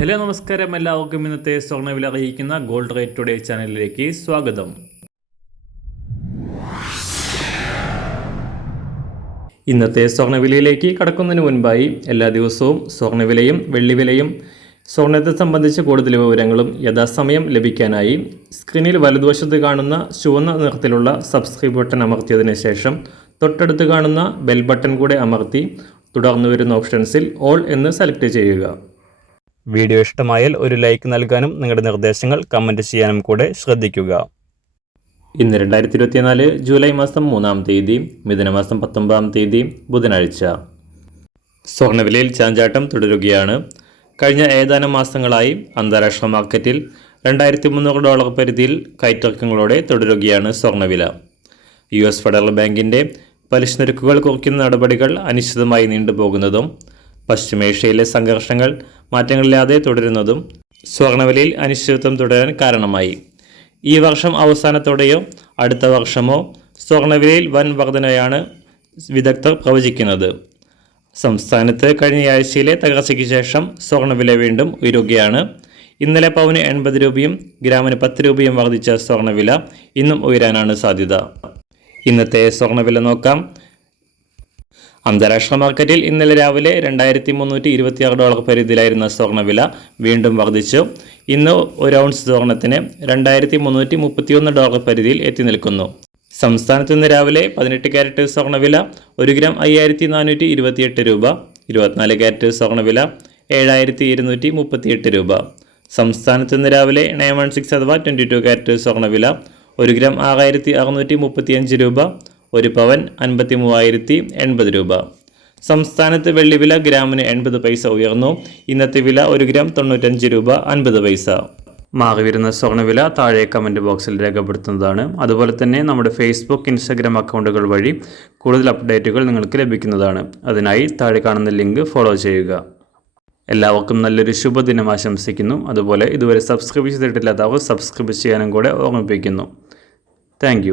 Hello നമസ്കാരം, എല്ലാവർക്കും ഇന്നത്തെ സ്വർണ്ണവില അറിയിക്കുന്ന ഗോൾഡ് റേറ്റ് ടുഡേ ചാനലിലേക്ക് സ്വാഗതം. ഇന്നത്തെ സ്വർണ്ണവിലയിലേക്ക് കടക്കുന്നതിന് മുൻപായി എല്ലാ ദിവസവും സ്വർണ്ണവിലയും വെള്ളിവിലയും സ്വർണ്ണത്തെ സംബന്ധിച്ച കൂടുതൽ വിവരങ്ങളും യഥാസമയം ലഭിക്കാനായി സ്ക്രീനിൽ വലതുവശത്ത് കാണുന്ന ചുവന്ന നിറത്തിലുള്ള സബ്സ്ക്രൈബ് ബട്ടൺ അമർത്തിയതിനു ശേഷം തൊട്ടടുത്ത് കാണുന്ന ബെൽ ബട്ടൺ കൂടെ അമർത്തി തുടർന്ന് വരുന്ന ഓപ്ഷൻസിൽ ഓൾ എന്ന് സെലക്ട് ചെയ്യുക. വീഡിയോ ഇഷ്ടമായാൽ ഒരു ലൈക്ക് നൽകാനും നിങ്ങളുടെ നിർദ്ദേശങ്ങൾ കമൻറ്റ് ചെയ്യാനും കൂടെ ശ്രദ്ധിക്കുക. ഇന്ന് 2024 ജൂലൈ മാസം 3-ാം തീയതി, മിഥുനമാസം 19-ാം തീയതി, ബുധനാഴ്ച. സ്വർണ്ണവിലയിൽ ചാഞ്ചാട്ടം തുടരുകയാണ്. കഴിഞ്ഞ ഏതാനും മാസങ്ങളായി അന്താരാഷ്ട്ര മാർക്കറ്റിൽ $2,300 പരിധിയിൽ കയറ്റിറക്കങ്ങളോടെ തുടരുകയാണ് സ്വർണ്ണവില. US ഫെഡറൽ ബാങ്കിൻ്റെ പലിശ നിരക്കുകൾ കുറയ്ക്കുന്ന നടപടികൾ അനിശ്ചിതമായി നീണ്ടുപോകുന്നതും പശ്ചിമേഷ്യയിലെ സംഘർഷങ്ങൾ മാറ്റങ്ങളില്ലാതെ തുടരുന്നതും സ്വർണ്ണവിലയിൽ അനിശ്ചിതത്വം തുടരാൻ കാരണമായി. ഈ വർഷം അവസാനത്തോടെയോ അടുത്ത വർഷമോ സ്വർണ്ണവിലയിൽ വൻ വർധനയാണ് വിദഗ്ധർ പ്രവചിക്കുന്നത്. സംസ്ഥാനത്ത് കഴിഞ്ഞയാഴ്ചയിലെ തകർച്ചയ്ക്ക് ശേഷം സ്വർണ്ണവില വീണ്ടും ഉയരുകയാണ്. ഇന്നലെ പവന് 80 രൂപയും ഗ്രാമിന് 10 രൂപയും വർദ്ധിച്ച സ്വർണ്ണവില ഇന്നും ഉയരാനാണ് സാധ്യത. ഇന്നത്തെ സ്വർണ്ണവില നോക്കാം. അന്താരാഷ്ട്ര മാർക്കറ്റിൽ ഇന്നലെ രാവിലെ $2,326 പരിധിയിലായിരുന്ന സ്വർണ്ണവില വീണ്ടും വർദ്ധിച്ചു. ഇന്ന് ഒരു ഔൺസ് സ്വർണ്ണത്തിന് $2,331 പരിധിയിൽ എത്തി നിൽക്കുന്നു. സംസ്ഥാനത്ത് ഇന്ന് രാവിലെ 18 ക്യാരറ്റ് സ്വർണ്ണവില 1 ഗ്രാം 5,428 രൂപ, 24 ക്യാരറ്റ് സ്വർണ്ണവില 7,238 രൂപ. സംസ്ഥാനത്ത് ഇന്ന് രാവിലെ 916 അഥവാ 22 ക്യാരറ്റ് സ്വർണ്ണവില 1 ഗ്രാം 6,635 രൂപ, 1 പവൻ 53,080 രൂപ. സംസ്ഥാനത്ത് വെള്ളിവില ഗ്രാമിന് 80 പൈസ ഉയർന്നു. ഇന്നത്തെ വില 1 ഗ്രാം 95 രൂപ 50 പൈസ. മാറി വരുന്ന സ്വർണ്ണവില താഴെ കമൻറ്റ് ബോക്സിൽ രേഖപ്പെടുത്തുന്നതാണ്. അതുപോലെ തന്നെ നമ്മുടെ ഫേസ്ബുക്ക്, ഇൻസ്റ്റാഗ്രാം അക്കൗണ്ടുകൾ വഴി കൂടുതൽ അപ്ഡേറ്റുകൾ നിങ്ങൾക്ക് ലഭിക്കുന്നതാണ്. അതിനായി താഴെ കാണുന്ന ലിങ്ക് ഫോളോ ചെയ്യുക. എല്ലാവർക്കും നല്ലൊരു ശുഭദിനം ആശംസിക്കുന്നു. അതുപോലെ ഇതുവരെ സബ്സ്ക്രൈബ് ചെയ്തിട്ടില്ലാത്തവർ സബ്സ്ക്രൈബ് ചെയ്യാനും കൂടെ ഓർമ്മിപ്പിക്കുന്നു. താങ്ക്